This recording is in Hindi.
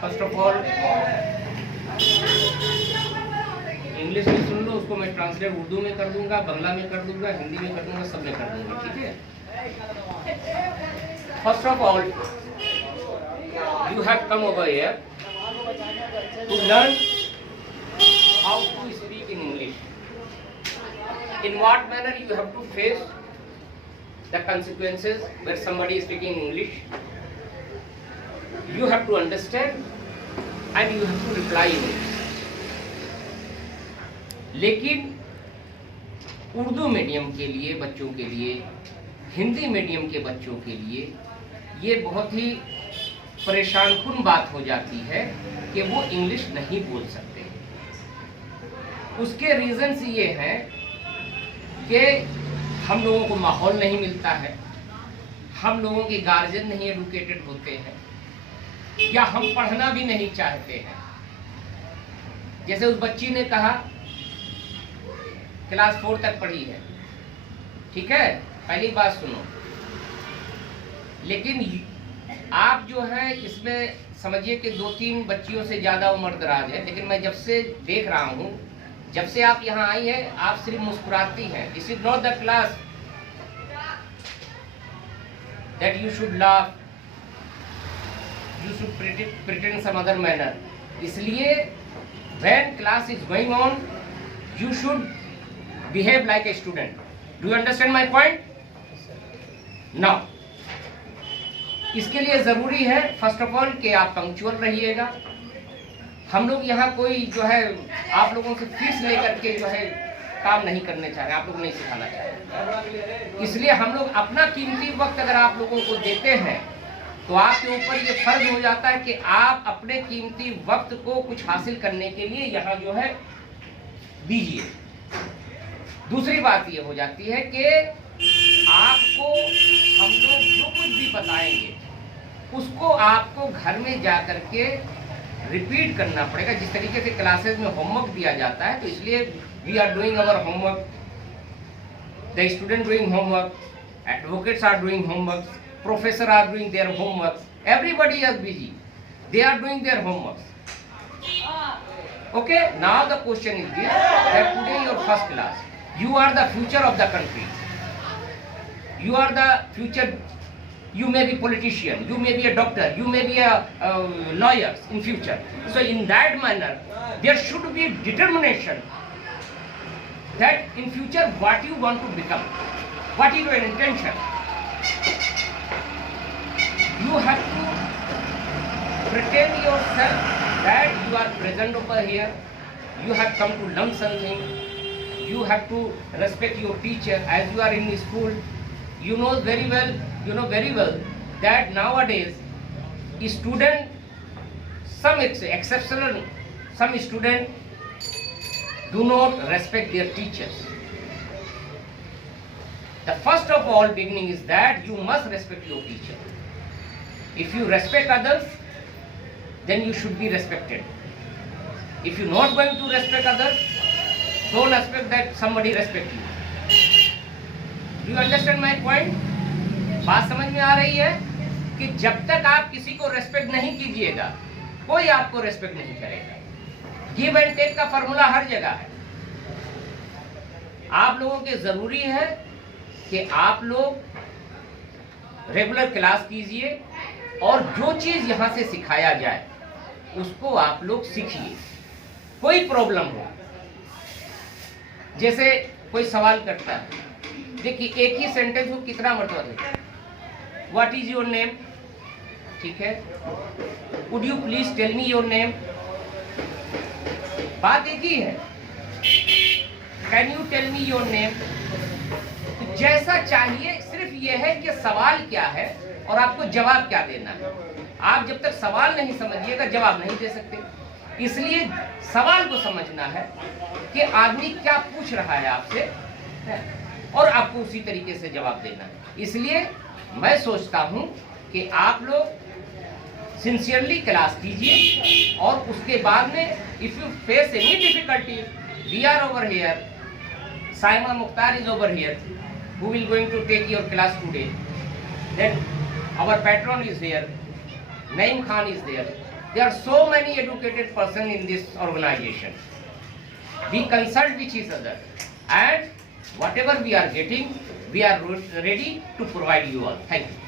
फर्स्ट ऑफ ऑल इंग्लिश में सुन लो, उसको मैं ट्रांसलेट उर्दू में कर दूंगा, बांग्ला में कर दूंगा, हिंदी में कर दूंगा, सब में कर दूंगा, ठीक है। First of all you have come over here to learn how to speak in English, in what manner you have to face the consequences where somebody is speaking English. You have to understand and you have to reply in English. लेकिन उर्दू मीडियम के लिए बच्चों के लिए, हिंदी मीडियम के बच्चों के लिए ये बहुत ही परेशानकुन बात हो जाती है कि वो इंग्लिश नहीं बोल सकते। उसके रीजंस ये हैं कि हम लोगों को माहौल नहीं मिलता है, हम लोगों के गार्जियन नहीं एडुकेटेड होते हैं, या हम पढ़ना भी नहीं चाहते हैं। जैसे उस बच्ची ने कहा क्लास 4 तक पढ़ी है, ठीक है, पहली बात सुनो। लेकिन आप जो है इसमें समझिए कि 2-3 बच्चियों से ज़्यादा उम्र दराज है, लेकिन मैं जब से देख रहा हूँ, जब से आप यहाँ आई हैं, आप सिर्फ मुस्कुराती हैं। This is not the class that you should laugh, you should pretend some other manner. इसलिए when class is going on you should behave like a student. Do you understand my point? Now इसके लिए जरूरी है फर्स्ट ऑफ ऑल कि आप पंक्चुअल रहिएगा। हम लोग यहाँ कोई जो है आप लोगों से फीस लेकर के जो है काम नहीं करने चाह रहे, आप लोग नहीं सिखाना चाह रहे। इसलिए हम लोग अपना कीमती वक्त अगर आप लोगों को देते हैं तो आपके ऊपर ये फर्ज हो जाता है कि आप अपने कीमती वक्त को कुछ हासिल करने के लिए यहाँ जो है दीजिए। दूसरी बात ये हो जाती है कि आपको हम लोग जो कुछ भी बताएंगे उसको आपको घर में जा कर के रिपीट करना पड़ेगा। जिस तरीके से क्लासेस में होमवर्क दिया जाता है, तो इसलिए we are doing our homework, the student doing homework, advocates are doing homework, professor are doing their homework, everybody is busy, they are doing their homework. Okay, now the question is this, that today your first class, you are the future of the country, you are the future, you may be politician, you may be a doctor, you may be a lawyer in future. So in that manner there should be determination that in future what you want to become, what is your intention. You have to pretend yourself that you are present over here, you have come to learn something, you have to respect your teacher as you are in school. You know very well that nowadays student, some exceptional, some student do not respect their teachers. The first of all beginning is that you must respect your teacher. If you respect others, then you should be respected. If you're not going to respect others, don't expect that somebody respect you. Do you understand my point? बात समझ में आ रही है कि जब तक आप किसी को रेस्पेक्ट नहीं कीजिएगा, कोई आपको रेस्पेक्ट नहीं करेगा। गिव एंड टेक का फॉर्मूला हर जगह है। आप लोगों के जरूरी है कि आप लोग रेगुलर क्लास कीजिए और जो चीज यहाँ से सिखाया जाए उसको आप लोग सीखिए। कोई प्रॉब्लम हो, जैसे कोई सवाल करता है, देखिए एक ही सेंटेंस को कितना मरतबा देता है। व्हाट इज योर नेम, ठीक है, would you please tell me your name, बात एक ही है। Can you tell me your name, जैसा चाहिए, सिर्फ ये है कि सवाल क्या है और आपको जवाब क्या देना है। आप जब तक सवाल नहीं समझिएगा जवाब नहीं दे सकते। इसलिए सवाल को समझना है कि आदमी क्या पूछ रहा है आपसे, और आपको उसी तरीके से जवाब देना है। इसलिए मैं सोचता हूं कि आप लोग सिंसियरली क्लास कीजिए और उसके बाद में if you face any difficulty, we are over here, Saima Mukhtar is over here, who will going to take your class today. Then our patron is here, Naeem Khan is there. There are so many educated persons in this organization. We consult with each other, and whatever we are getting, we are ready to provide you all. Thank you.